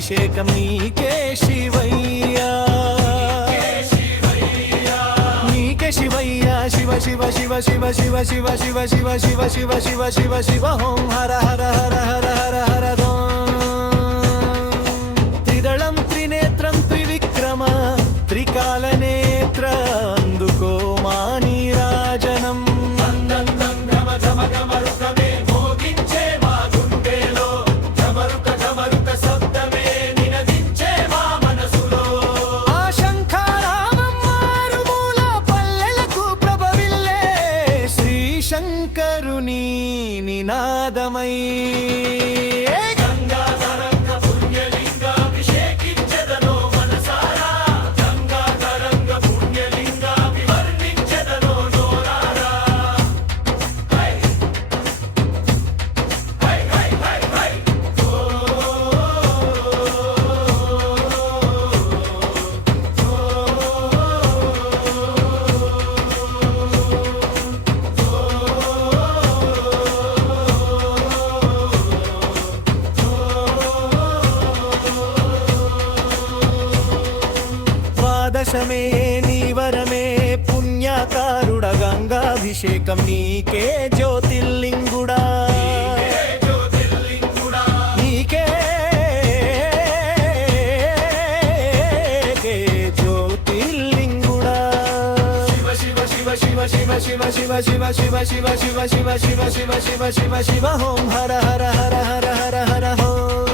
గంగాభిషేకం నీకే శివయ్యా నీకే శివయ్యా శివ శివ శివ శివ శివ శివ శివ శివ శివ శివ శివ శివ శివ ఓం హర హర హర హర హర హర త్రిదళం త్రినేత్రం త్రివిక్రమ త్రికాలనేత్ర అందుకో మానీరాజనం శంకరుని నినాదమై గంగాధరంగ పుణ్యలింగాభిషేకించెదనో మనసారా గంగాధరంగ పుణ్యలింగాభివర్ణించెదనో నోరారా హై హై హై హై హై దశమే నీవరమే పుణ్యకారుడ గంగాభిషేకం నీకే జ్యోతిర్లింగుడా నీకే జ్యోతిర్లింగుడా శివ శివ శివ శివ శివ శివ శివ శివ శివ శివ శివ శివ శివ శివ శివ శివ శివ ఓం హర హర హర హర హర హర హో